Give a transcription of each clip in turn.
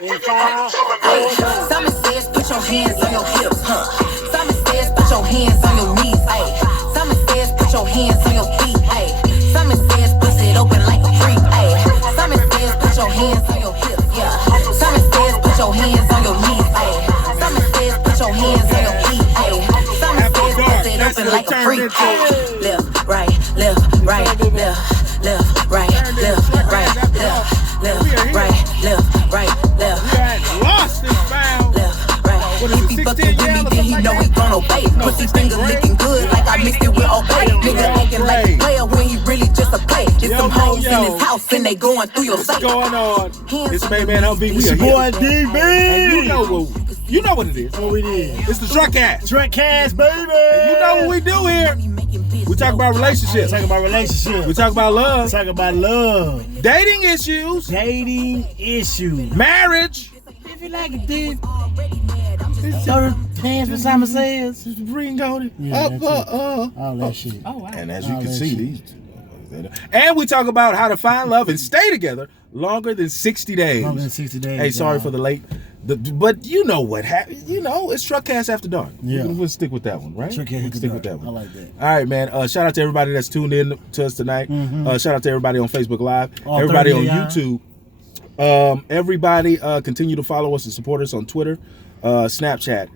In 5, 4. Simon says, put your hands on your hips, huh? Simon says, put your hands on your knees, ayy. Simon says, put your hands on your feet, ayy. Simon says, bust it open like a freak, ayy. Simon says, put your hands on your hips, yeah. Simon says, put your hands on your knees, ayy. Simon says, put your hands on your feet, ayy. Simon says, bust it open like a freak, ayy. Left, right, left, right, left, left, right, left, right, left, left, right, left, right, left. Lost and found. Left, right. What is If it, he 16 fucking with me, yard or then he something know like he that? gon' obey. Pussy finger licking good like I mixed it with Obey. Nigga acting like a player when he really just a play. It's some hoes in his house and they going through your safe. What's going on? It's Main Man Humvee. We are Boy, here. DB. And you know what it is. What we did? It's the Truckcast. Truckcast, baby. And you know what we do here. We talk about relationships. Talk about relationships. We talk about love. Talk about love. Dating issues. Dating issues. Marriage. If you like it, dude. Throw the hands with Simon says. Bring on it. Yeah, all that shit. Oh, wow. And as you All can that see, shit. these. And we talk about how to find love and stay together longer than 60 days. Longer than 60 days. Hey, sorry y'all. for the late. But you know what happened. You know, it's Truckcast After Dark. Yeah. We'll stick with that one, right? Truckcast We can After stick Dark. with that one. I like that. All right, man. Shout out to everybody that's tuned in to us tonight. Shout out to everybody on Facebook Live. All Everybody 30 on of YouTube. Everybody continue to follow us and support us on Twitter, Snapchat,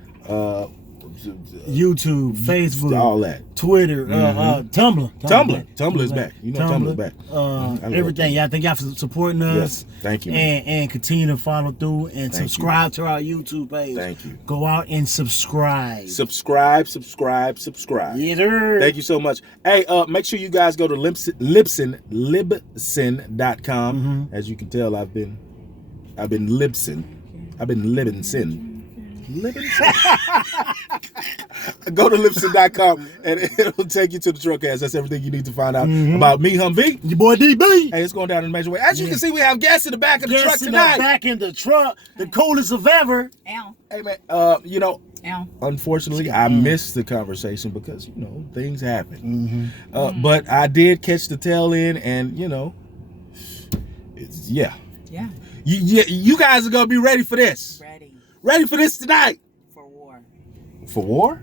YouTube, Facebook, all that. Twitter, Tumblr. Tumblr is back. You know Tumblr's back. I love Everything. Yeah, thank y'all for supporting us. Yes. Thank you, man. And continue to follow through and Thank subscribe to our YouTube page. Thank you. Go out and subscribe. Subscribe. Yes, sir. Thank you so much. Hey, make sure you guys go to Libsyn.com. As you can tell, I've been Libsyn. I've been living sin. Go to Libsyn.com and it'll take you to the Truckcast. That's everything you need to find out about me, Humvee. Your boy DB. Hey, it's going down in a major way. As you can see, we have guests in the back of the truck Guests in tonight. the back in the truck, the coolest of ever. Ow. Hey, man, you know, Ow. unfortunately, I missed the conversation because, you know, things happen. But I did catch the tail end, and, you know, it's, yeah. Yeah. You guys are going to be ready for this. Ready for this tonight. For war. For war?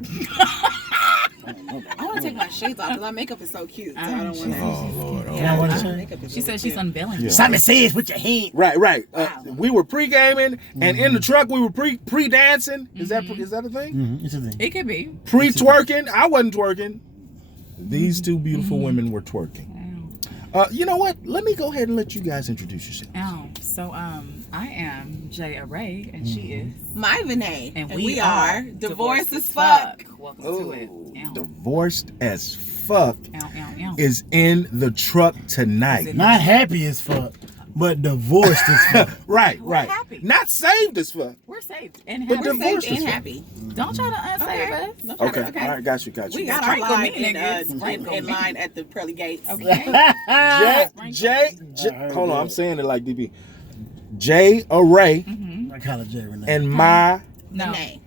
I want to take my shades off because my makeup is so cute. So I don't want to. Oh, Lord. Can I want to say? She said she's unveiling. Yeah. Simon says, put your hand. Right. We were pre-gaming, and in the truck we were pre-dancing. Is that a thing? It's a thing. It could be. Pre-twerking. I wasn't twerking. These two beautiful women were twerking. You know what? Let me go ahead and let you guys introduce yourselves. Oh, so I am Jay Array, and she is My Vinay. and we are Divorced as Fuck. Welcome to it. Ow. Divorced as Fuck Ow. is in the truck tonight. Not happy as fuck, but divorced as fuck. Right. happy. Not saved as fuck. We're saved and But happy. We're divorced safe as and fuck. happy. Don't try to unsave us. No problem. Okay. All right. Got you. We got our Sprinkle line me, niggas. in Sprinkle me. line at the pearly gates. Okay. Jay, hold on. I'm saying it like DB. Jay Array I call it Jay Renee. and my. No. Vinay.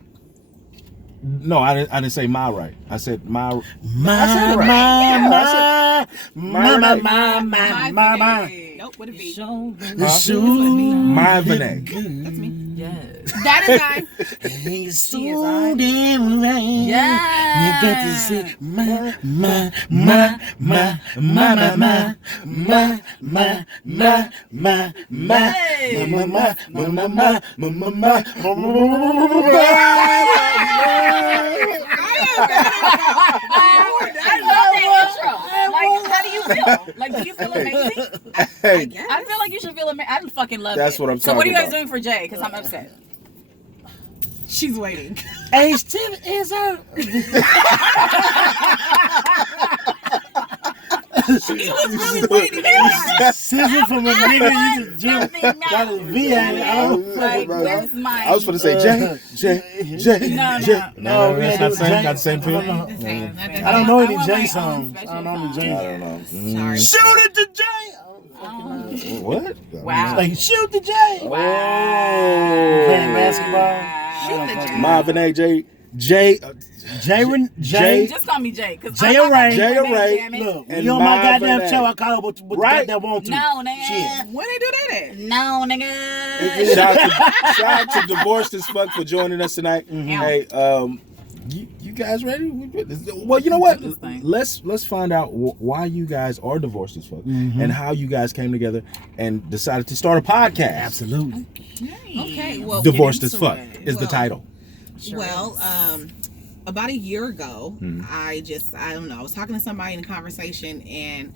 No, I didn't say my right. I said my. I said My, it right. Yeah, I said my. Nope, what a V. The shoe. my Vinay. That's me. Yes. That is I. It's so damn right. Yeah. You got to say my. I love that intro. Like, how do you feel? Like, do you feel amazing? Hey, I feel like you should feel amazing. I fucking love it. That's what I'm So what are you talking guys doing for Jay? Because I'm upset. She's waiting. H10 is her. She was really waiting. Scissor from a nigga you just jump. Got a V on it. Oh, Like, where's my... I was going to say Jay. No, we ain't not doing same. Jay. Not the same thing. I don't know any Jay songs. I don't know any Jay. I don't know. Shoot it to Jay. What? Wow. Like shoot the Jay. Wow. Playing basketball. Shoot the Jay. Marvin A. Jay, Just call me Jay. Jay or Ray. Jay or Ray. Look, And you on my mine for goddamn that. show, I call her what Right. goddamn want to. No, nigga. Shit. When they do that at? No, nigga. Shout out to Divorced as Fuck for joining us tonight. Hey, you guys ready? Well, you know what? Let's find out why you guys are divorced as fuck and how you guys came together and decided to start a podcast. Absolutely. Okay. Well, Divorced get as into fuck it. is the title. Well, about a year ago, I don't know. I was talking to somebody in a conversation, and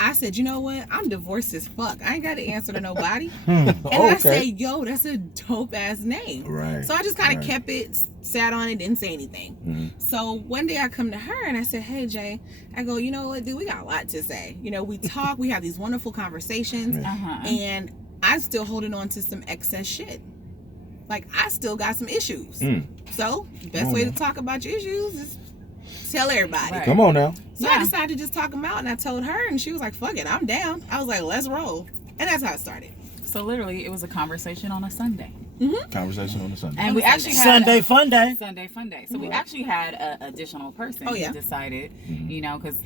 I said, you know what? I'm divorced as fuck. I ain't got to answer to nobody. And I said, yo, that's a dope ass name. Right. So I just kind of kept it, sat on it, didn't say anything. So one day I come to her and I said, hey, Jay, I go, you know what, dude, we got a lot to say. You know, we talk, we have these wonderful conversations, and I'm still holding on to some excess shit. Like, I still got some issues. So, the best way to talk about your issues is tell everybody. Right. Come on now. So I decided to just talk them out, and I told her, and she was like, fuck it, I'm down. I was like, let's roll. And that's how it started. So literally, it was a conversation on a Sunday. Conversation on the Sunday. And we actually had Sunday fun day. Sunday fun day. So we actually had an additional person who decided, you know, because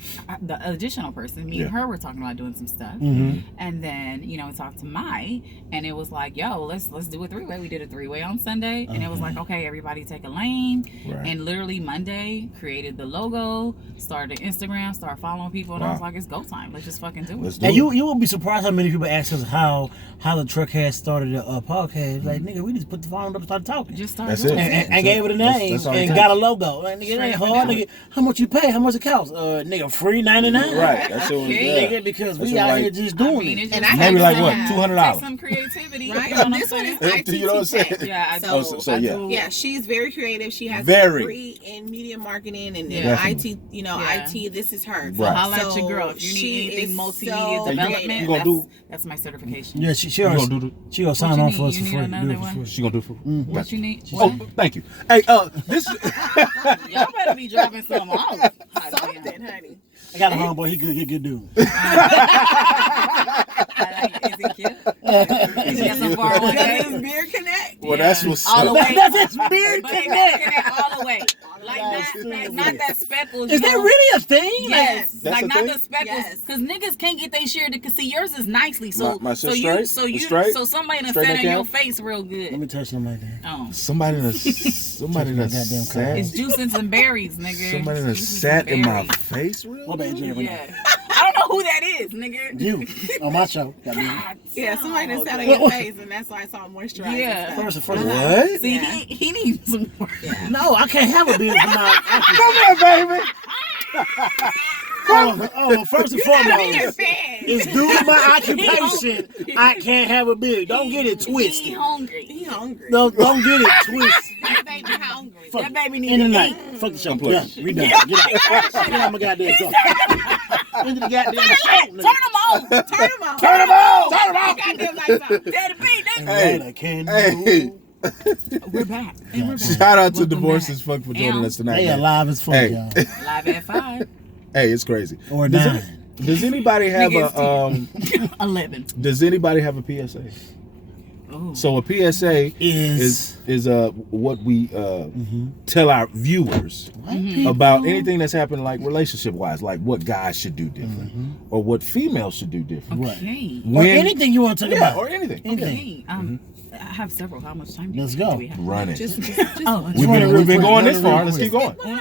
the additional person, me and her were talking about doing some stuff. And then, you know, we talked to Mai, and it was like, yo, let's do a three-way. We did a three-way on Sunday, and it was like, okay, everybody take a lane. And literally Monday, created the logo, started Instagram, started following people, and I was like, it's go time. Let's just fucking do it. And you will be surprised how many people ask us how the truck has started a podcast. Like, nigga, we just put the phone up and started talking. Just started That's doing it. And gave it a name That's all it and takes. got a logo. Like, nigga, it ain't hard. Nigga, how much you pay? How much it costs? Nigga, free $99. Right. That's what Nigga, because we out here just doing it. And I Maybe like what, Take $200? some creativity. Right? You know what I'm This one saying? is ITTK. You know what I'm saying? Yeah, I do. So, I do. Yeah, she's very creative. She has Very. a degree in media marketing and Definitely. IT. You know, Yeah. IT. This is her. Right. Holla at So your girl. If you she need anything is multimedia so development, creative. You gonna that's my certification. Yeah, she You gonna do gonna sign you on need? for us You for need free. another Do it for one? free. She gonna do it for What you need? Oh, thank you. Hey, this Y'all better be dropping some off. Something, honey. I got a homeboy. He good dude. Is he cute? Is he some far away? That is Beer Connect. well, that's what's all the up. way. That's his beard But they connect. connect all the way. Like not that speckles. Is that really a thing? Yes, That's like a not thing? the speckles, Yes. because niggas can't get they share because see yours is nicely. So My so shit you straight? so It's you straight? so somebody done Straight sat back in your down? face real Let good. me touch him like that. Oh, Somebody done goddamn sat. it's juicing some berries, nigga. Somebody done Juicing some sat in my berries. face, real. What about Jeremy? Yeah, I don't know who that is, nigga. You on my show. Goddamn. Yeah, somebody that sat on your face, and that's why I saw moisturizer. Yeah. First. What? See, Yeah. he needs some more. No, I can't have a beard for my. Come here, baby. First and foremost, it's due to my occupation. I can't have a beard. Don't get it He twisted. hungry. He hungry. Don't get it twisted. That baby hungry. Fuck That baby need in the to night. eat. Fuck the show. Play. Done. We done. Get out. Get out my goddamn car. Into the goddamn show. Turn them on. Turn him on. Turn him on. Turn him on. Goddamn lights on. Daddy B, nigga. Hey, What I can hey. do. We're back. And we're back. Shout out to Welcome Divorced back. as Fuck for joining Yeah. us tonight. They man. alive as fuck, Hey. y'all. Live at 5. Hey, it's crazy. Or Does 9. Does anybody have Nigga, a 11. Does anybody have a PSA? Oh. So a PSA is what we tell our viewers about anything that's happened, like relationship wise, like what guys should do different, or what females should do different. Okay. Or anything you want to talk Yeah, about. or anything. Anything. Okay. I have several. How much time do Let's go. we have? Run it. Just Oh, We've run it real been quick. going Run this it real far. Let's quick. keep going.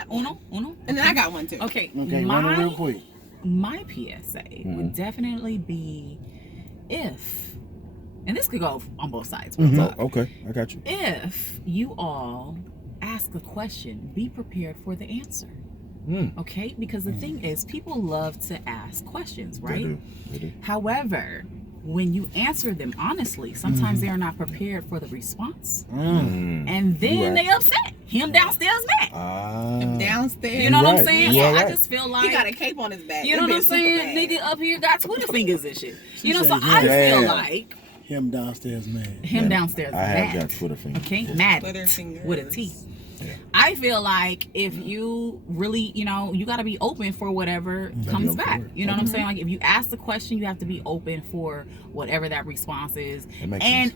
uno. and then I got one too. Okay. Okay, run it real quick. My PSA would definitely be if, and this could go on both sides. real talk. Okay, I got you. If you all ask a question, be prepared for the answer. Okay? Because the thing is, people love to ask questions, right? They do. However, when you answer them honestly, sometimes they are not prepared for the response. And then they upset. Him downstairs mad. Downstairs. You know what I'm Right. saying? You Yeah, are I right. just feel like He got a cape on his back. you know what I'm saying? Nigga up here got Twitter fingers and shit. You know, so said, I feel damn. like Him downstairs, man. him downstairs I have mad. got Twitter fingers. Okay, mad Twitter fingers. with a T. Yeah. I I feel like if you really, you know, you got to be open for whatever comes back. You know what I'm saying? Like if you ask the question, you have to be open for whatever that response is, and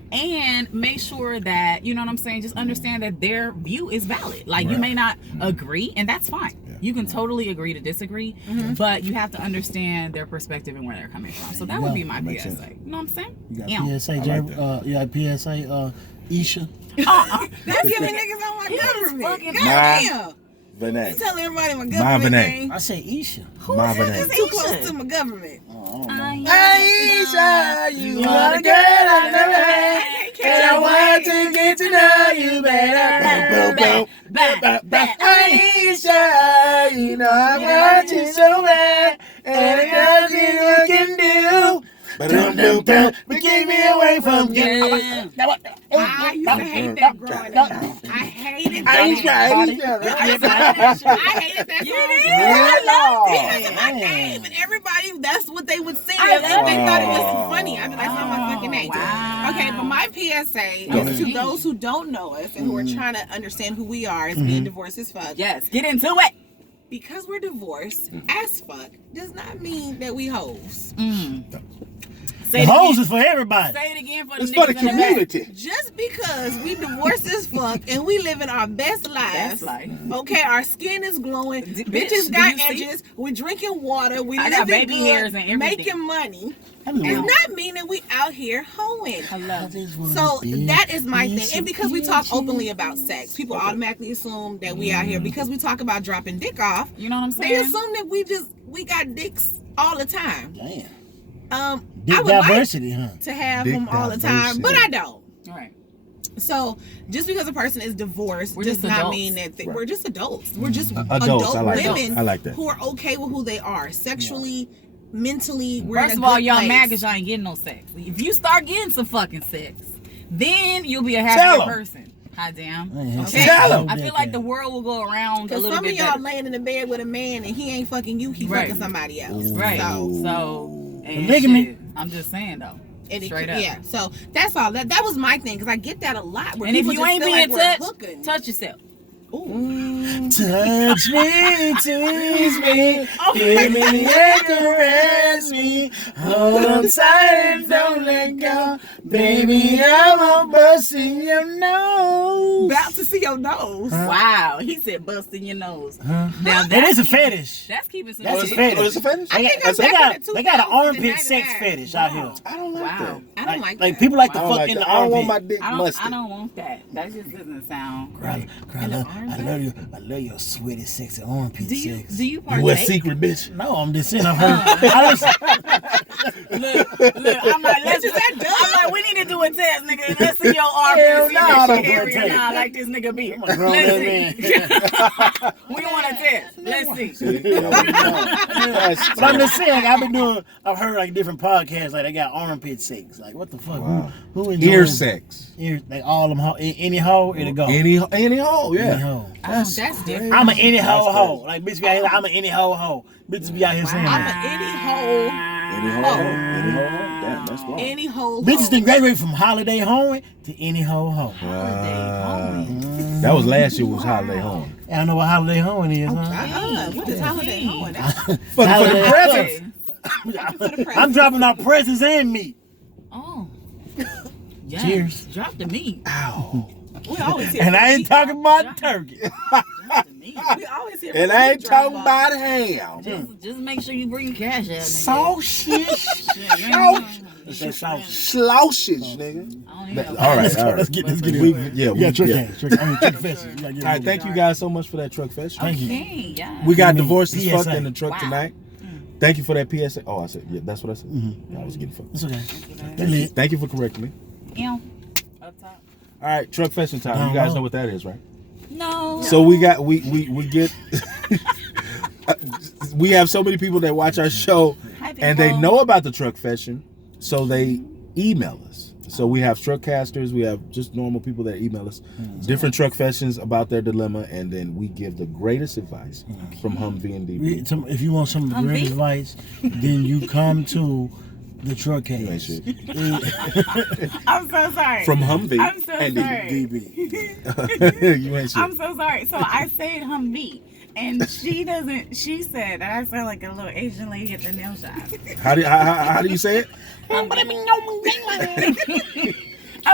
make sure that, you know what I'm saying, just understand that their view is valid. Like you may not agree, and that's fine. You can totally agree to disagree, but you have to understand their perspective and where they're coming from. So that would be my PSA. sense. You know what I'm saying? You got PSA, Jay? You got PSA, Isha? That's giving niggas on my government. Goddamn. Vinay. You tell everybody my government name. I say Isha. It's too close to my government. Aisha, you are the girl I never had, and I want to get to know you better. Boom, boom, boom. Aisha, you know I want you so bad, and there's nothing I can do. But keep me away from you. I used to hate that growing up. I hated that. Aisha. I hated that song. I loved it. My name, and everybody, that's what they would sing. They thought it was funny. I mean, that's not my fucking name. Wow. Okay, but my PSA is to those who don't know us and who are trying to understand who we are as being divorced as fuck. Yes, get into it. Because we're divorced as fuck does not mean that we hoes. The hoes is for everybody. Say it again for the It's for the niggas in the back. community. Just because we divorced as fuck and we living our best lives, okay, our skin is glowing, bitches got edges, we're drinking water, we got living baby good, hairs and everything. making money. It's not meaning we out here hoeing. So that is my thing. And because we talk openly about sex, people automatically assume that we out here, because we talk about dropping dick off, You know what I'm saying? they assume that we got dicks all the time. Damn. I would diversity, like to have Dick them all the time, diversity. but I don't. All right. So just because a person is divorced We're does just not adults. mean that we're just adults. We're just Adults, I like that. women I like that. who are okay with who they are sexually, mentally. We're First in of a all, good y'all place. mad because y'all ain't getting no sex. If you start getting some fucking sex, then you'll be a Tell happier 'em. person. Hot damn. Okay. Tell 'em. I feel like the world will go around a Because little some of bit y'all better. laying in the bed with a man and he ain't fucking you, he Right. fucking somebody else. Right. So, So and Polygamy. shit, I'm just saying though. and Straight up. Yeah. So that's all. That was my thing, because I get that a lot. Where And if people you just ain't feel being like we're touched, hooking. touch yourself. Touch me, tease me, give me and caress me. Hold on tight and don't let go. Baby, I'm a bust in your nose. About to see your nose. Wow, he said busting your nose. Now That is a fetish. That's keeping some That's a shit. fetish. Oh, it's a fetish? They got an armpit 2099. sex fetish out here. I don't like that. I don't like Like that. people like to I don't fuck like in that. the I don't want my armpit. dick I musty. don't want that. That just doesn't sound Girl, right. I love your sweaty, sexy armpit Do you sex. You a partake? secret bitch. No, I'm just saying. I've heard. Look, I'm like, I'm like, we need to do a test, nigga. Let's see your armpit. Hell See no, that I don't shit hairy wanna or take. not, like this nigga be. I'm a grown Let's ass see. We want a test. Let's see. But I'm just saying, like, I've heard like different podcasts, like they got armpit sex. Like, what the fuck? Wow. Who enjoys Ear sex. Ear, like all them any hoe, it'll go. Any hole, Any yeah. hoe. That's different. I'm an any hoe That's hoe. Like bitch be out here, I'm an any hoe hoe. Bitches be out here saying I'm that. an any hole. Any hole, any hole. Damn, that's wrong. Any hole. Bitches done graduated from holiday hoeing to any hoe hoe. That was last year was holiday home. I don't know what holiday hoeing is, huh? What is holiday hoeing? For the Holiday- presents. I'm dropping out presents and meat. Oh. Yes. Cheers. Drop the meat. Ow. We always hear And I ain't talking about turkey. Drop the meat. We always hear And I ain't talking about ham. Just make sure you bring your cash out, nigga. Sausage. It's that sausage. Sausage, nigga. All right, all right. Let's get it. Yeah, We got truck yeah. ass. Truck fest. You gotta get All right, thank you guys so much for that truck fest. Thank you. Okay, yeah. We got You mean divorced as fuck PSA. in the truck Wow. tonight. Thank you for that PSA. Oh, I said, yeah, that's what I said. I was getting fucked. It's okay. They lit. Thank you for correcting me. Ew. Up top. All right, truck fashion time. No, You guys no. know what that is, right? No. So we get we have so many people that watch our show and they know about the truck fashion, so they email us. So we have truckcasters, we have just normal people that email us different truck fashions about their dilemma, and then we give the greatest advice from Humvee and DB. If you want some of the great advice, then you come to the truck You ain't cast. shit. I'm so sorry. From Humvee. I'm so And sorry. DB. You ain't shit. I'm so sorry. So I said Humvee. And she said that I sound like a little Asian lady at the nail shop. How do you say it? I'm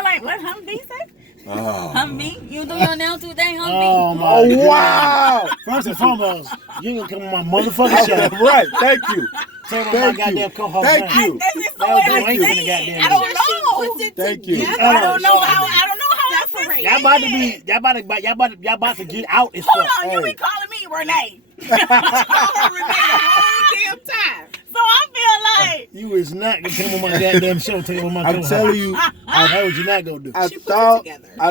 like, what Humvee said? Oh. Humvee? You do your nail today, Humvee? Oh, my Oh, wow. First and foremost, you ain't gonna come on my motherfucking show. Right. Thank you. Tell me my Thank goddamn you. co-host Thank name. you. This is the That way was I the way say you it. goddamn I don't do. know. Thank you. I don't know how that's separated. Y'all about to get out as fuck. Hold on, you be calling me Renee. Renee the whole damn time. So I feel like You is not gonna come on my goddamn show. Tell me what my I'm co-host. telling you, I know what you're not gonna do. I She puts it thought together. I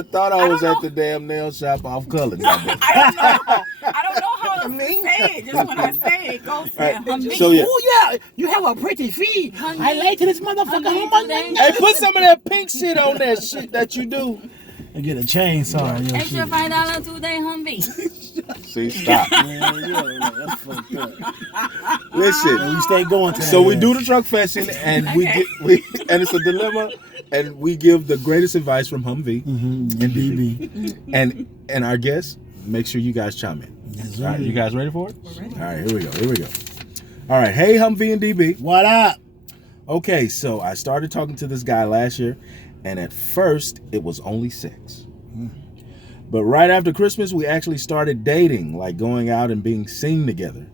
was don't at the damn nail shop off color. I don't know how else to say it. Just when I say it, go say Right. Humvee. So, yeah. Oh yeah, you have a pretty feet. I like to this motherfucker. Humvee Oh my today. Hey, put some of that pink shit on that shit that you do. I get a chainsaw. Yo, Extra shit. $5 today, Humvee. See, stop. Yeah, that's fucked up. Listen. And we stay going to So that we ass. do the truck fashion, and Okay. and it's a dilemma, and we give the greatest advice from Humvee Mhm, and DB. and our guests. Make sure you guys chime in. Yes, All right, sir. you guys ready for it? We're ready. All right, here we go. All right, hey Humvee and DB. What up? Okay, so I started talking to this guy last year, and at first it was only sex. But right after Christmas, we actually started dating, like going out and being seen together.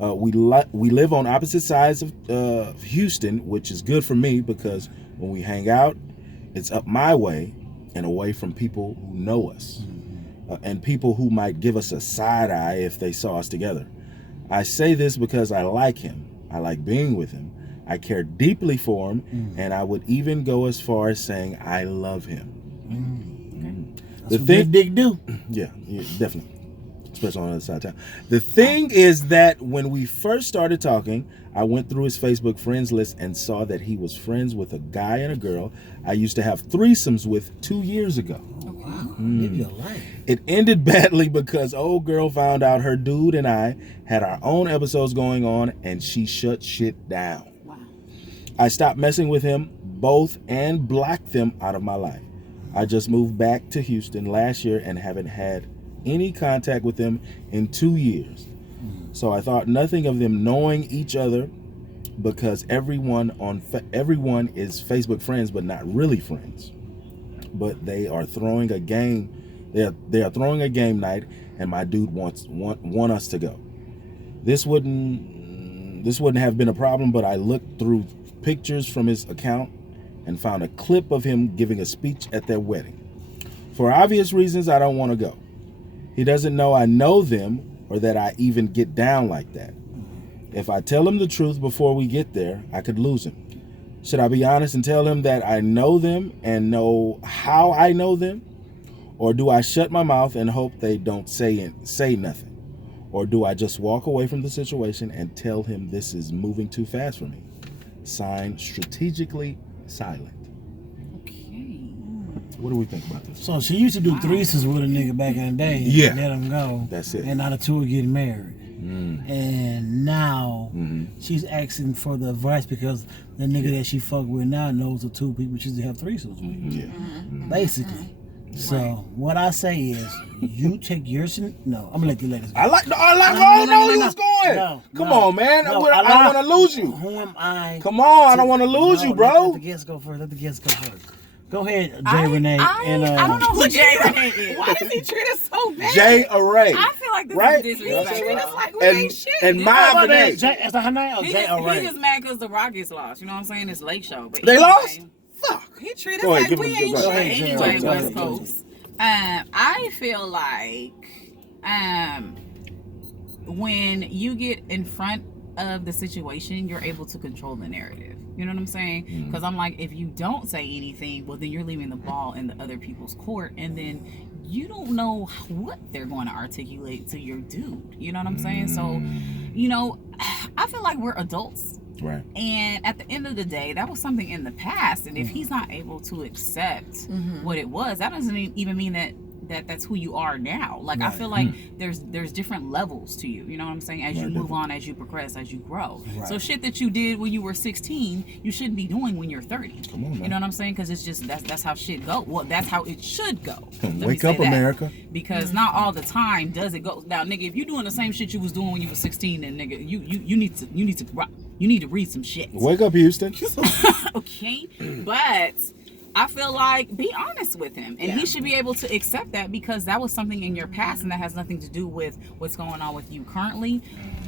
We live on opposite sides of Houston, which is good for me because when we hang out, it's up my way and away from people who know us and people who might give us a side eye if they saw us together. I say this because I like him. I like being with him. I care deeply for him, and I would even go as far as saying I love him. That's what big dick do. Yeah, definitely. Especially on the other side of town. The thing is that when we first started talking, I went through his Facebook friends list and saw that he was friends with a guy and a girl I used to have threesomes with 2 years ago. Wow, live your life. It ended badly because old girl found out her dude and I had our own episodes going on and she shut shit down. Wow. I stopped messing with him both and blocked them out of my life. I just moved back to Houston last year and haven't had any contact with them in 2 years. So I thought nothing of them knowing each other because everyone is Facebook friends but not really friends. But they are throwing a game. They are throwing a game night, and my dude want us to go. This wouldn't have been a problem, but I looked through pictures from his account and found a clip of him giving a speech at their wedding. For obvious reasons, I don't want to go. He doesn't know I know them or that I even get down like that. If I tell him the truth before we get there, I could lose him. Should I be honest and tell him that I know them and know how I know them? Or do I shut my mouth and hope they don't say nothing? Or do I just walk away from the situation and tell him this is moving too fast for me? Signed, Strategically Silent. Okay. What do we think about this? So she used to do threesomes with a nigga back in the day. Yeah. Let him go. That's it. And now the two are getting married. And now Mm-hmm. she's asking for the advice because the nigga that she fucked with now knows the two people she used to have threesomes with. Yeah. Basically. So what I say is, you take yours. No, I'm gonna let the ladies go. I like you was going. No, Come no. on, man. No, I don't want to lose you. Who am I? Come on, I don't want to lose No, you, bro. Let the guests go first. Let the guests go first. Go ahead, Jay Renee. I don't know who Jay Renee is. Why does he treat us so bad? Jay Array. I feel like this Right? is He treat disrespectful. us like we ain't shit. and How Marvin about that? A. Jay, is that her name? Or He Jay just Array? mad because the Rockets lost. You know what I'm saying? It's Lake Show. But They anyway, lost? Fuck. He treat us Go ahead, like give we him- ain't go ahead, shit. Jay. Anyway, Go West ahead. Coast. I feel like when you get in front of the situation, you're able to control the narrative. You know what I'm saying? Because I'm like, if you don't say anything, well, then you're leaving the ball in the other people's court, and then you don't know what they're going to articulate to your dude. You know what I'm saying? So, you know, I feel like we're adults. Right. And at the end of the day, that was something in the past. And if he's not able to accept what it was, that doesn't even mean that that's who you are now. Like I feel like there's different levels to you. You know what I'm saying? As you move on, as you progress, as you grow. So shit that you did when you were 16, you shouldn't be doing when you're 30. Come on, man. You know what I'm saying? Because it's just that's how shit go. Well, that's how it should go. Wake up, America. Because not all the time does it go. Now, nigga, if you're doing the same shit you was doing when you were 16, then nigga, you need to read some shit. Wake up, Houston. Okay, but I feel like be honest with him, and he should be able to accept that because that was something in your past, and that has nothing to do with what's going on with you currently,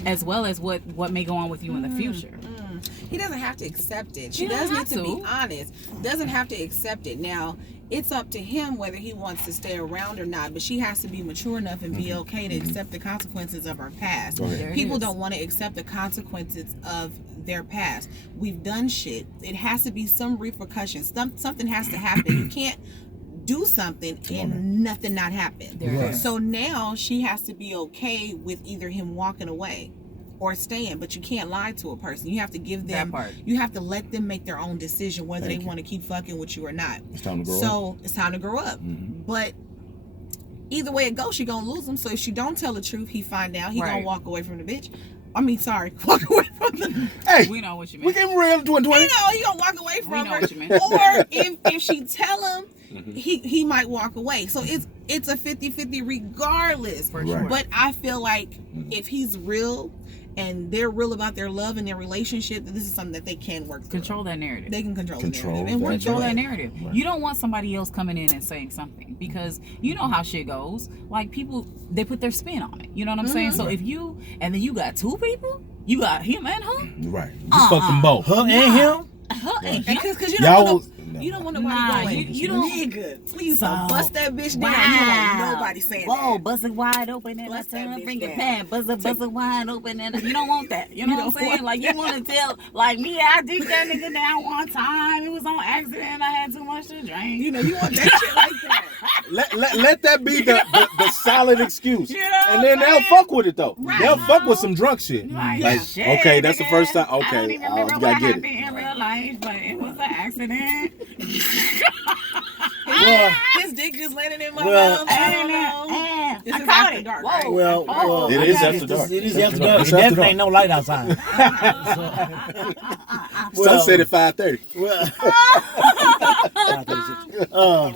as well as what may go on with you in the future. He doesn't have to accept it. She does need to be honest. Doesn't have to accept it. Now, it's up to him whether he wants to stay around or not, but she has to be mature enough and be okay to accept the consequences of her past. People don't want to accept the consequences of their past. We've done shit. It has to be some repercussions. Something has to happen. You can't do something and nothing not happen. So now she has to be okay with either him walking away or staying, but you can't lie to a person. You have to give them, you have to let them make their own decision whether they want to keep fucking with you or not. It's time to grow up. So it's time to grow up. But either way it goes, she gonna lose him. So if she don't tell the truth, he find out, he gonna walk away from the bitch. I mean, sorry, walk away from the. Hey, we know what you mean. We getting real 2020. You know, he gonna walk away from her. What you mean. Or if she tell him, he might walk away. So it's a 50-50 regardless. For sure. But I feel like if he's real and they're real about their love and their relationship, that this is something that they can work through. Control that narrative. They can control the narrative. And control that narrative. You don't want somebody else coming in and saying something because you know how shit goes. Like people, they put their spin on it. You know what I'm saying? So if you, and then you got two people, you got him and her. Right. You fuck them both. Her and him? Her and because you don't want you don't want nobody going. You don't, nigga, please bust that bitch down. You don't want nobody saying that. Whoa, bust it wide open and Bust that bitch bring it down. back. Bust it wide open and you don't want that. You know what I'm saying? Like you want to tell, like me, I dicked that nigga down one time. It was on accident. I had too much to drink. You know, you want that shit like that. Let that be the solid excuse. You know And then they'll fuck with it though. Right. They'll fuck with some drunk shit. Like, Shit, okay, that's the first time. I don't Okay, even you remember gotta what get happened it. in real life, but it was an accident. Well, His dick just landed in my Well, mouth. I don't know. This I is caught after it. dark, Whoa. right? well, It is after dark. It is It's after dark. It's It after definitely dark. ain't no light outside. Some said at 5:30.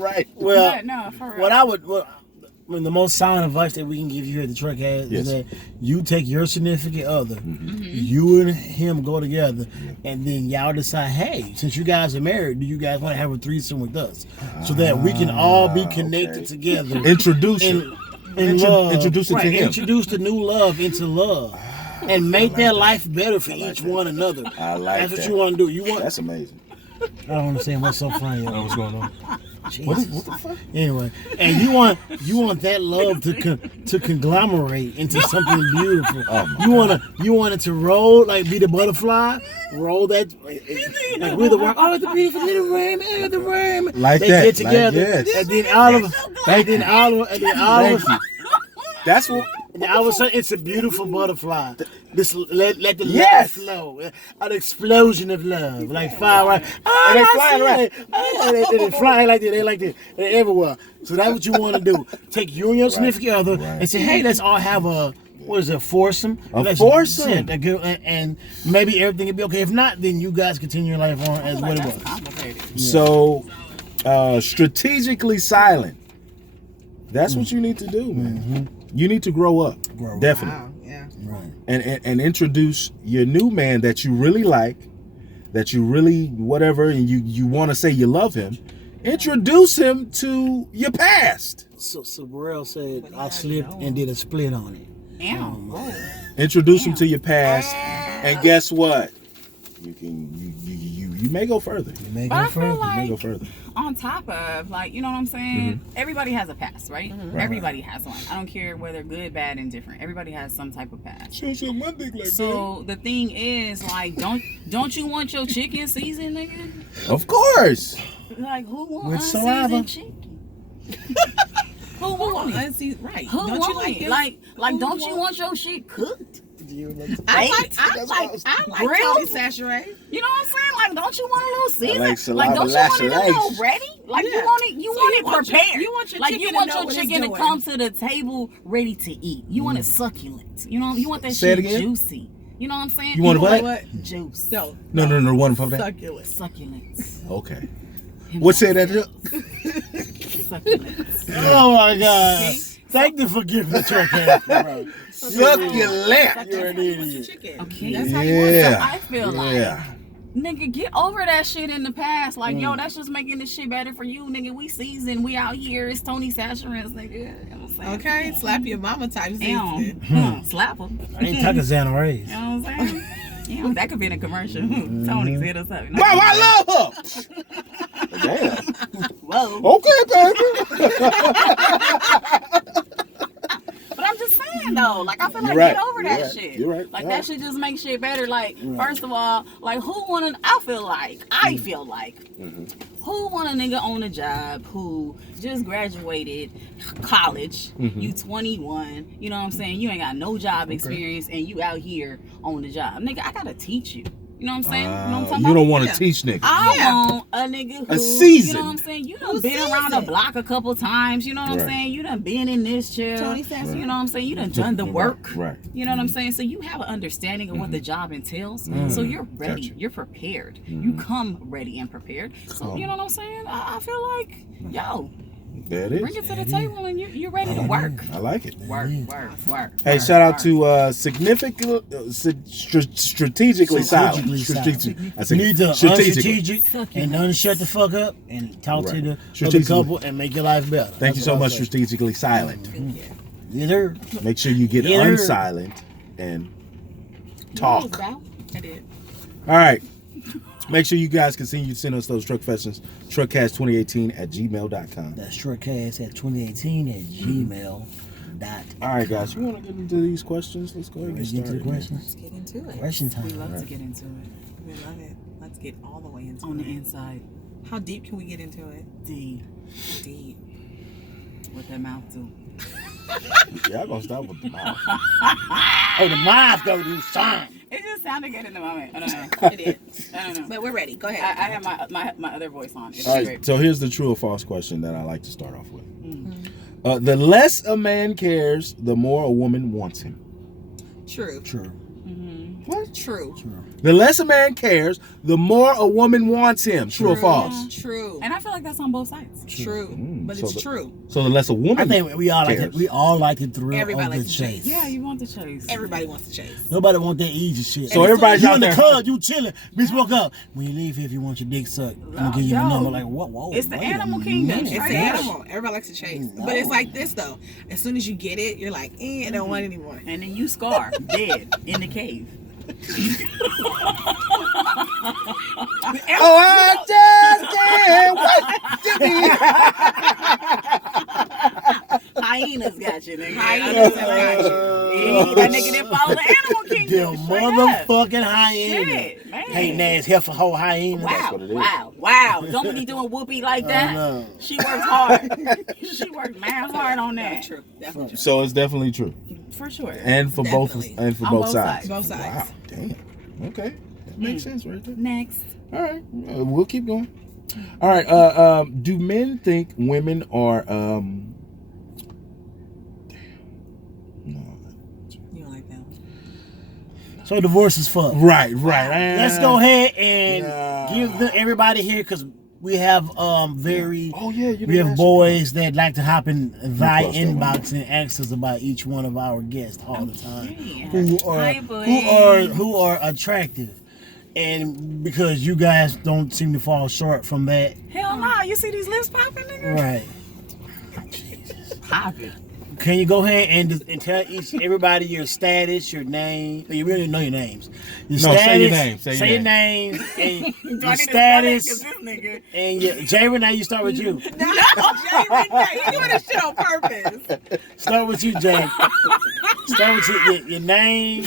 Right. Well, But no, for real. what I would, the most sound advice that we can give you here at the Truck Head is that you take your significant other, you and him go together, and then y'all decide, hey, since you guys are married, do you guys want to have a threesome with us, so that we can all be connected together. Introduce it. In love. Introduce it to him. Introduce the new love into love. And make their life better for each one another. I like That's that. what you want to do. You want. That's amazing. I don't understand what's so funny. What's going on? Jesus. What the fuck? Anyway, and you want that love to conglomerate into something beautiful. You want it to roll, like be the butterfly, roll that like we're the rock. Oh, it's the beautiful little rainbow, oh, the rainbow. Like they that. get together, Like, yes. and then all of That's what. and all of a sudden it's a beautiful butterfly. This let the Yes. love flow, an explosion of love, like fire. Right? And they flying around. They flying like that. They like that. They're everywhere. So that's what you want to do. Take you and your significant other and say, hey, let's all have a foursome. A foursome. And maybe everything will be okay. If not, then you guys continue your life on as what it was. complicated. So, strategically silent. That's what you need to do, man. You need to grow up. Definitely. Wow, yeah. Right. And introduce your new man that you really like, that you really whatever, and you want to say you love him. Introduce him to your past. So Burrell said I slipped and did a split on it. Damn. Introduce him to your past, and guess what? You may go further. You may But go I feel further. You may go like further. on top of, like, you know what I'm saying? Everybody has a past, right? Everybody has one. I don't care whether good, bad, indifferent. Everybody has some type of past. So the thing is, like, don't you want your chicken seasoned, nigga? Of course. Like, who With wants saliva. unseasoned chicken? Who want it? Right. Who Don't you want like it? it? Like, Who don't you want- want your shit cooked? I like Tony Sachet. You know what I'm saying? Like, don't you want a little season? Like don't you want it a little ready? Like, you want it prepared. You want your like, chicken you want to know your what it's chicken to doing. come to the table ready to eat. You want it succulent. You know, you want that Say it shit again? juicy. You know what I'm saying? You want what? Juice. No. No, one from that. Succulent. Okay. What's that? Succulent. Oh my God. Thank you for giving the truck ass, bro. Succulent. You're an idiot. Okay. That's how you want it. So I feel like, nigga, get over that shit in the past. Like, yo, that's just making this shit better for you, nigga. We seasoned. We out here. It's Tony Sacharins, nigga. You know what I'm saying? Okay, slap your mama type season. Slap him. I ain't talking Xana Rays. You know what I'm saying? Yeah, that could be in a commercial. Tony's hit us up. Mom, I love her. Damn. Whoa. Okay, baby. But I'm just saying though, like I feel like Right. get over You're that right. shit. You're right. Like You're that right. shit just makes shit better. Like first of all, like who wanna? I feel like who want a nigga on a job who just graduated college? You 21. You know what I'm saying? You ain't got no job experience and you out here on the job, nigga. I gotta teach you. You know what I'm saying? You know what I'm talking You about? don't want to teach niggas. I want a nigga who, seasoned. you know what I'm saying? You done been around the block a couple times, you know what I'm Right. saying? You done been in this chair. Tony Sass, You know what I'm saying? You done the work. Right. You know what I'm saying? So you have an understanding of what the job entails. So you're ready. Gotcha. You're prepared. You come ready and prepared. So you know what I'm saying? I feel like, yo, There it is. bring it to the table and you're ready to work. I like it. Work. Hey, shout out to strategically silent. Strategically I said You need to strategically. unstrategic and unshut the fuck up and talk to Right. the other Strategically. couple and make your life better. Thank you so much, for strategically silent. Either Make sure you get Either- unsilent and talk. I did. All right. Make sure you guys continue to send us those truck questions. Truckcast2018@gmail.com. that's shortcast2018@gmail.com. All right, guys. You want to get into these questions? Let's go ahead and Let's get get to the started. questions. Let's get into it. Question time. We love to get into it. We love it. Let's get all the way into On it. the inside, How deep can we get into it? D, Deep. what that mouth do. Yeah, I'm going to start with the mouth. Oh, the mouth go do something. It just sounded good in the moment. I don't know. It did. I don't know. But we're ready. Go ahead. I have my other voice on. It's All right, great. so here's the true or false question that I like to start off with. The less a man cares, the more a woman wants him. True. True. What? True. The less a man cares, the more a woman wants him. True or false? True. And I feel like that's on both sides. True. But So it's the- true. So the less a woman I think we all like cares. it. We all like the thrill Everybody of the likes to chase. chase. Yeah, you want the chase. Everybody wants to chase. Nobody want that easy shit. So everybody's you out in the there. club, you chilling. Bitch, woke up. When you leave here, if you want your dick sucked, I'm gonna give you Yo, a number. Like, what? Whoa. it's the wait a animal kingdom. minute. It's Straight an up. animal. Everybody likes to chase. No. But it's like this though. As soon as you get it, you're like, I don't want it anymore. And then you scar dead in the cave. Oh, I just can't wait. Hyenas got you, nigga. Hyenas have got you. Yeah, that nigga didn't follow the animal The kingdom. Straight up. motherfucking hyena. Shit, man. Hating ass heifer hoe hyena. Wow, what it is. wow. Don't be doing whoopee like that. know. She works hard. She worked mad hard on that. True. Definitely true. So it's definitely true, For sure. and for Definitely. both sides. Both sides. Wow, damn. Okay, that makes sense right there. Next. All right, we'll keep going. All right. Do men think women are no? You don't like that one. So divorce is fuck. Right. Let's go ahead and Nah. give everybody here, because we have very Oh yeah, you we have didn't boys that like to hop in thy crossed that one. inbox and ask us about each one of our guests all the time, Okay. Hi, who are attractive, and because you guys don't seem to fall short from that, Hell no. You see these lips popping, nigga? right? Popping. Can you go ahead and tell everybody your status, your name? You really know your names. Your No, status, say your name, say your your name, and Do your I need to spell it? 'Cause status, this nigga. and your Jay Renee. You start with you. No, Jay Renee, you doing this shit on purpose. Start with you, Jay. Start with your name,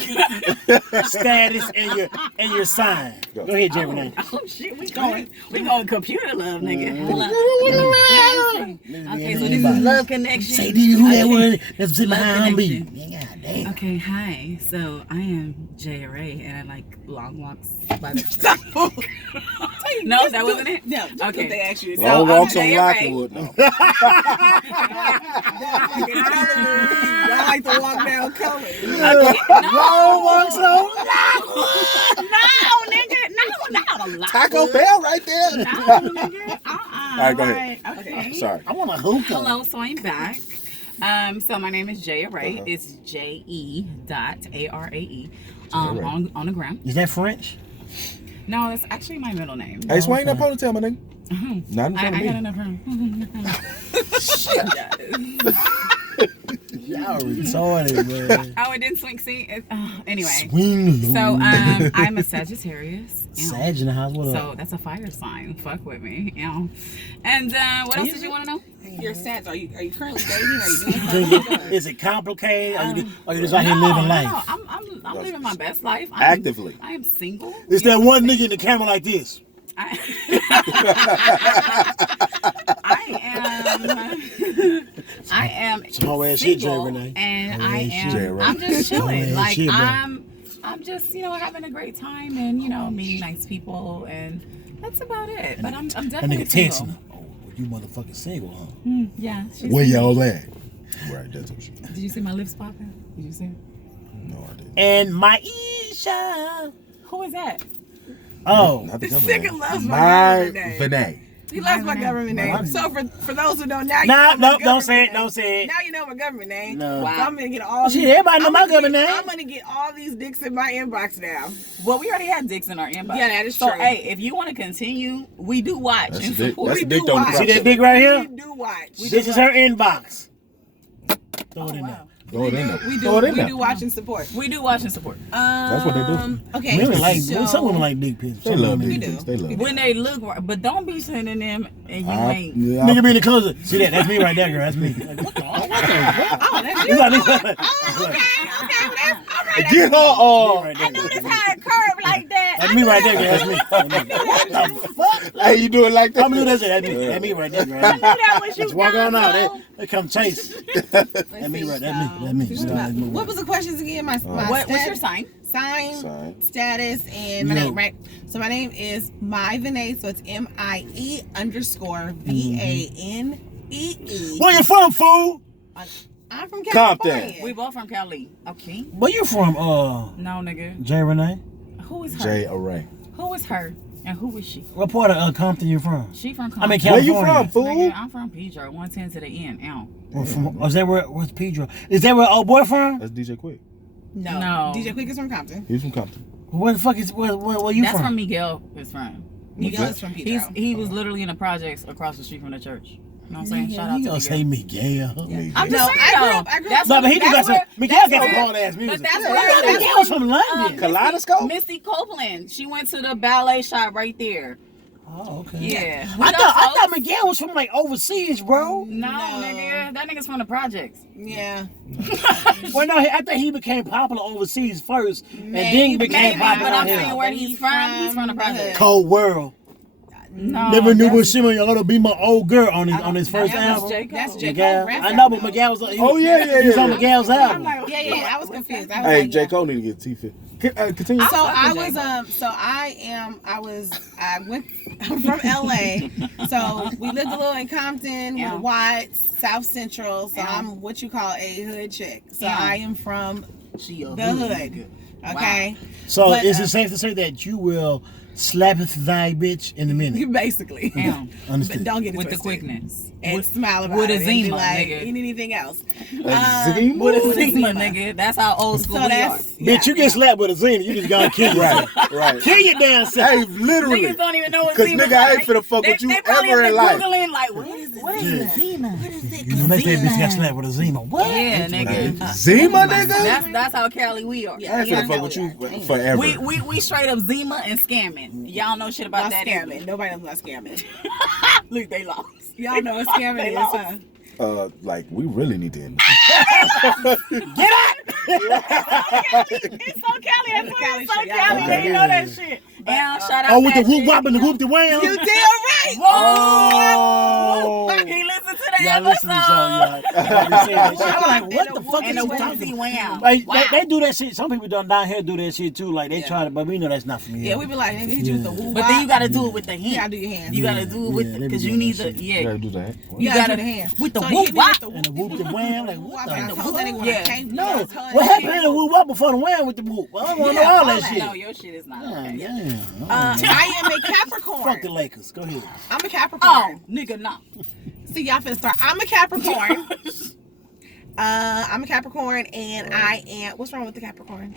status, and your sign. Go ahead, Jay Renee. Oh shit, we going computer love, nigga. Hold up. Okay, so this is love connection. Say, did you hear that word? That's sitting Love behind me. connection. Yeah, God Damn. Okay, hi. So I am Jay Ray, and I like long walks by the. No, that wasn't it. No, Okay. They asked you. Long I'm walks on Jay Ray. Lockwood. No. I like to walk down colors. Okay, no. Long walks on No, nigga. No, not a lot. Taco Bell right there. No, nigga. All right, go ahead. Okay. Sorry. I want a hookah. Hello, so I'm back. So my name is Jay Ray. It's JE.ARAE. On the gram. Is that French? No, that's actually my middle name. Hey, swing that ponytail, my nigga. Not in I front of got me. enough room. Y'all retarded, man. Oh, it didn't swing. See, anyway. Swing low. So I'm a Sagittarius. Sag in the house. What up? So that's a fire sign. Fuck with me, you know. And what else did you want to know? Your stats. Are you currently dating? Are you doing something? Is it complicated? Are you just out here living life? No, I'm living my best life. Actively. I am single. It's that one nigga in the camera like this. I am Small ass shit, Jay single, Renee. and Small I ass am. shit. I'm just Small chilling. ass Like shit, bro. I'm just having a great time and meeting nice people, and that's about it. But I'm That definitely nigga single. texting. Oh, you motherfucking single, huh? Yeah. she's Where single. y'all at? Right, that's what she. Did you see my lips popping? Did you see it? No, I didn't. And my Isha. Who is that? Oh, Not the Sicker government. loves my My government name. Vinay. He loves my government name. So for those who don't know, you nah, know my no, don't government say it, name. don't say it. Now you know my government name. No. So I'm gonna get all. Shit, everybody know my government name. I'm gonna get all these dicks in my inbox now. Well, we already had dicks in our inbox. Yeah, that is so, true. hey, if you want to continue, we do watch That's and the dick. support. That's We the dick do on the watch. See that process. dick right We here? do watch. This is her inbox. Throw it in there. Throw it in there. We Throw it in do. We there. do watch and support. We do watch and support. That's what they do. Okay. Women like, so, some women like dick pics. They love We dick do. pics. They love it. When they look right, but don't be sending them and you ain't. Yeah, Nigga be in the closet. See that? That's me right there, girl. That's me. Like, what the fuck? Oh, that's You you. got me. Okay, that's all right. Get her off. Right I there. noticed how it curved like that. That's me right there, girl. That's me. What the fuck? Hey, you do it like that? I'm gonna do that. That's me. That's me right there, girl. I knew that was you. Let's walk on out. Gonzo. They come chase. That's me right. That's me. That's me. What was the questions again? My What's your sign? Sign, status, and my No. name, right? So my name is My Vinay, so it's MIE_VANEE. Where you from, fool? I'm from Compton. California. We both from Cali. Okay. Where you from, No, nigga. Jay Renee? Who is her? J. Array. Who is her? And who is she? What part of Compton you from? She from I mean, Compton. Where California. you from, fool? Nigga, I'm from Pedro, 110 to the end. Ow. Is that where's Pedro? Is that where old boy from? That's DJ Quick. No. DJ Quick is from Compton. He's from Compton. Where the fuck is where you That's from? where Miguel is from. Miguel is from Pedro. He was literally in the projects across the street from the church. You know what I'm saying? Shout out You to gonna say Miguel. Miguel? I'm just No, saying I grew though. up- I grew That's No, but he do that's got some. where- Miguel that's got some where- hard ass music. But that's Yeah, where Miguel's from London. Kaleidoscope? Misty Copeland. She went to the ballet shop right there. Oh, okay. Yeah. I thought Miguel was from like overseas, bro. No, nigga. That nigga's from the projects. Yeah. Well, no, I think he became popular overseas first, and Maybe, then became Maybe, popular but I'm out here. saying where he's from the projects. Cold World. No, Never knew what that's- Shimon ought to be my old girl on his first that was album. J. Cole. That's J. Miguel. Cole. I know, but Miguel was. Oh, yeah. He was on Miguel's album. Yeah. I was confused. I was Hey, like, J. yeah. Cole need to get teeth fit. Continue. So I fucking was I'm from LA. So we lived a little in Compton, Yeah. with Watts, South Central. So Yeah. I'm what you call a hood chick. So Yeah. I am from She a the hood. Okay. So But, is it safe to say that you will slap thy bitch in a minute? Basically. Damn. Understood. But don't get it With the twisted. quickness. And smile about with it. a and be Zima, like, nigga. Ain't anything else. Zima? With a With a Zima, Zima. nigga. That's how old school So we are. that's Bitch, you get slapped with a Zena, you just gonna kill yourself. Right. Kill your damn self. Hey, literally. Niggas don't even know what 'Cause Zima nigga, I ain't is. finna fuck with you They probably ever have in been life. Googling, like, what is Yeah. Zima? You know, next day bitch got slapped with a Zima. What? Yeah, nigga. Zima, nigga? That's how Cali we are. I ain't finna fuck with you forever. We straight up Zima and scamming. Y'all know shit about not that. scamming. Nobody knows about scamming. Look, they lost. Y'all know what scamming is, huh? Like, we really need to end Get out! It's so Cali. That's why it's so Cali. Okay. You know that shit. And shout out Oh, with the that whoop shit. wop and the whoop the wham. You damn right. Oh. He listened to the Yeah, I episode. listen to the song. Yeah. I'm like, what the fuck And is the he talking whoopsie about? wham. Like, Wow. they do that shit. Some people down here do that shit too. Like they try to, but we know that's not from here. Yeah, we be like, nigga, hit you with the woo. But then you gotta do it with the You gotta hand. do your hands. You gotta do it with they be because you doing need that the shit. You gotta yeah. do that. You gotta gotta do the hand. with the So whoop hit me wop. with the And the whoop the wham. Like what whoop. the I fuck? told that nigga when Yeah. I came. No, I told that what nigga- happened to the whoop wop before the wham with the whoop? I don't want to know all that shit. No, your shit is not God okay. damn. I am a Capricorn. Fuck the Lakers. Go ahead. I'm a Oh, Capricorn. nigga, no. See, y'all finna start. I'm a Capricorn. I'm a Capricorn, and I am. What's wrong with the Capricorns?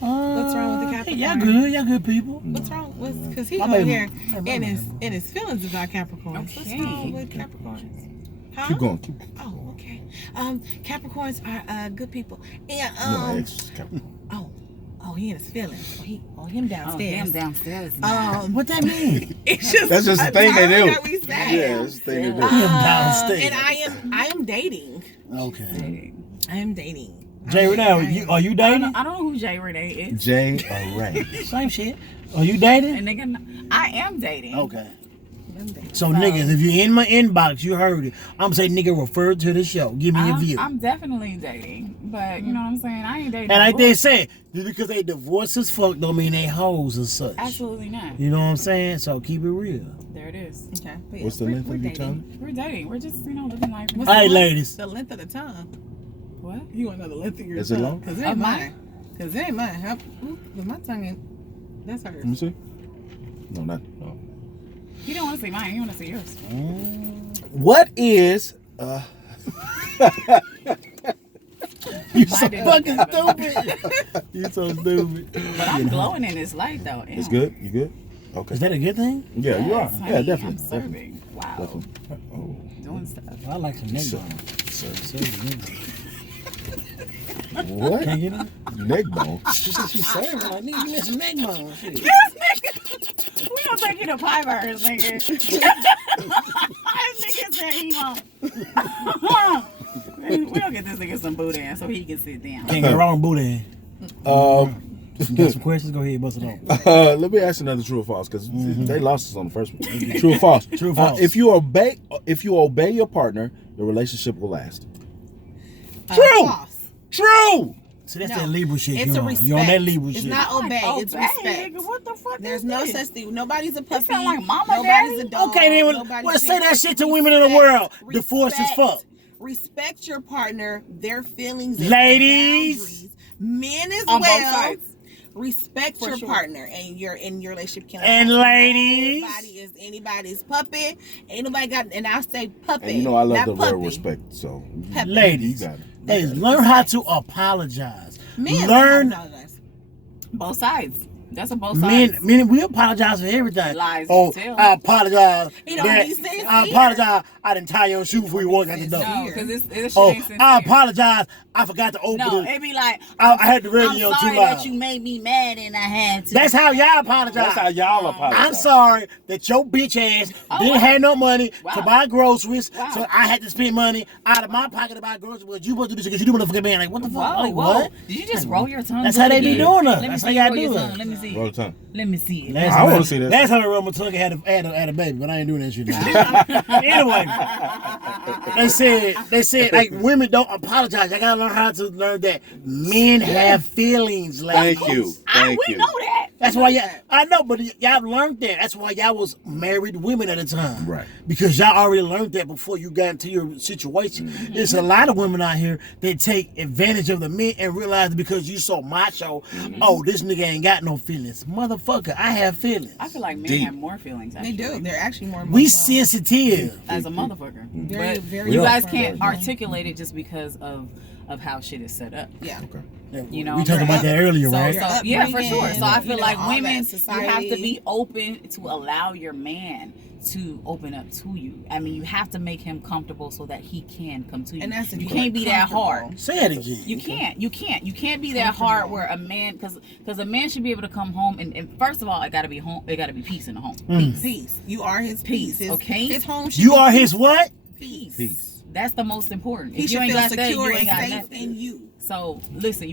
What's wrong with the Capricorn? Y'all good. Y'all good people. What's wrong? Because he My over baby- here my in baby- his feelings about Capricorns. What's Okay. wrong with Capricorns? Huh? Keep going. Oh, okay. Capricorns are good people, and No, ex- oh, he in his feelings. Oh, him Oh, downstairs. him downstairs. What that mean? It's just That's just the a thing they term do. that we say. Yeah, that's the thing they do. Him downstairs. And I am dating. Okay. I am dating. Jay Renee, are you dating? I don't know who Jay Renee is. Jay Array. Same shit. Are you dating? And nigga, I am dating. Okay. So niggas, if you're in my inbox, you heard it. I'm saying nigga refer to the show. Give me a view. I'm definitely dating, but you know what I'm saying. I ain't dating. And no like they bull- say, just because they divorced as fuck don't mean they hoes and such. absolutely not. You know what I'm saying? So keep it real. There it is. Okay. But yeah, What's the we're- length we're of your dating. tongue? We're dating. We're just living life. What's All right, the length- ladies. The length of the tongue. What? You want to know the length of your Is it tongue? long? Because it Of ain't mine? mine. Because it ain't mine. Because my tongue ain't. That's hers. Let me see. No, not. No. You don't want to see mine. You want to see yours. What is You so Mine didn't fucking look good, stupid. You so stupid. But I'm glowing in this light though. It's Ew. good? You good? Okay. Is that a good thing? Yeah, you are. Yes, Yeah, honey, definitely. I'm serving. Wow. Definitely. Oh. Doing stuff. Well, I like some neck So- bone. What? Can you get it? Neck bone. She's serving like nigga, give me some neck bone. Shit. We don't take you to pie burgers, nigga. This nigga said he won't. We'll get this nigga some boudin so he can sit down. Can't get wrong booty. You got some questions? Go ahead, bust it on. Let me ask another true or false because they lost us on the first one. True or false? True or false? If you obey your partner, your relationship will last. True. False. True. See, that's No, that Libra shit. It's you a on. respect. You on that Libra it's shit. not obey. It's respect. Nigga, what the fuck There's is no this? such thing. Nobody's a puppy. sound like mama, Nobody's daddy. a dog. Okay, then, Nobody's well, say that parent. shit to women in the world. Divorced as Respect. fuck. Respect your partner, their feelings, and Ladies. their boundaries. Men as On both well. sides. Respect For your sure. partner, and your relationship can And last. ladies. Nobody is anybody's puppy. Ain't nobody got. And I say puppy. And you know I love not the puppy. word respect. So Puppy. Ladies. you got it. Ladies, learn how to apologize. Men Learn. apologize. Both sides. That's a both sides. Men, we apologize for everything. Lies Oh, too. I apologize. You know, that- these things I here. apologize. I didn't tie your shoe before you walked out the door. No, because this shit Oh, ain't sincere. I apologize. I forgot to open No, it. it be like, I had the radio I'm too sorry loud. that you made me mad and I had to. That's how y'all apologize. That's how y'all apologize. I'm sorry that your bitch ass Oh, didn't wow. have no money to Wow. buy groceries, Wow. so I had to spend money out of my pocket to buy groceries. But you supposed to do this because you do motherfucking man. Like, what the fuck? Whoa, Like, whoa. what? Did you just roll your tongue? That's how they be again? doing it. Let me That's see how you y'all roll your do tongue. it. Let me see Roll it. the tongue. Let me see it. Last I time- wanna see this. Last time I rolled my tongue, I had a baby, but I ain't doing that shit now. Anyway, they said like women don't apologize. I gotta learn how to learn that men have feelings. Ladies. Thank you. Thank We you. know that. That's why y'all, I know, but y'all learned that. That's why y'all was married women at the time. Right. Because y'all already learned that before you got into your situation. There's a lot of women out here that take advantage of the men and realize that because you so macho, oh, this nigga ain't got no feelings. Motherfucker, I have feelings. I feel like men Deep. have more feelings. They Actually, do. They're actually more. We emotional. sensitive. as a motherfucker. Very, But very you We are. guys emotional. can't articulate it just because of how shit is set up. Yeah. You know, we talked about that earlier, So, right? Your yeah, for sure. upbringing, So I feel you know, like all women, that you have to society. be open to allow your man to open up to you. I mean, you have to make him comfortable so that he can come to you. And that's the you key. can't be that Comfortable. hard. Say it again. You can't be that hard where a man, because a man should be able to come home and first of all, it got to be home. It got to be peace in the home. Peace. You are his peace. His, Okay? His home should You be are his what? peace. Peace. That's the most important. He If should you ain't feel got that, secure you ain't and got safe nothing. in you. So listen, you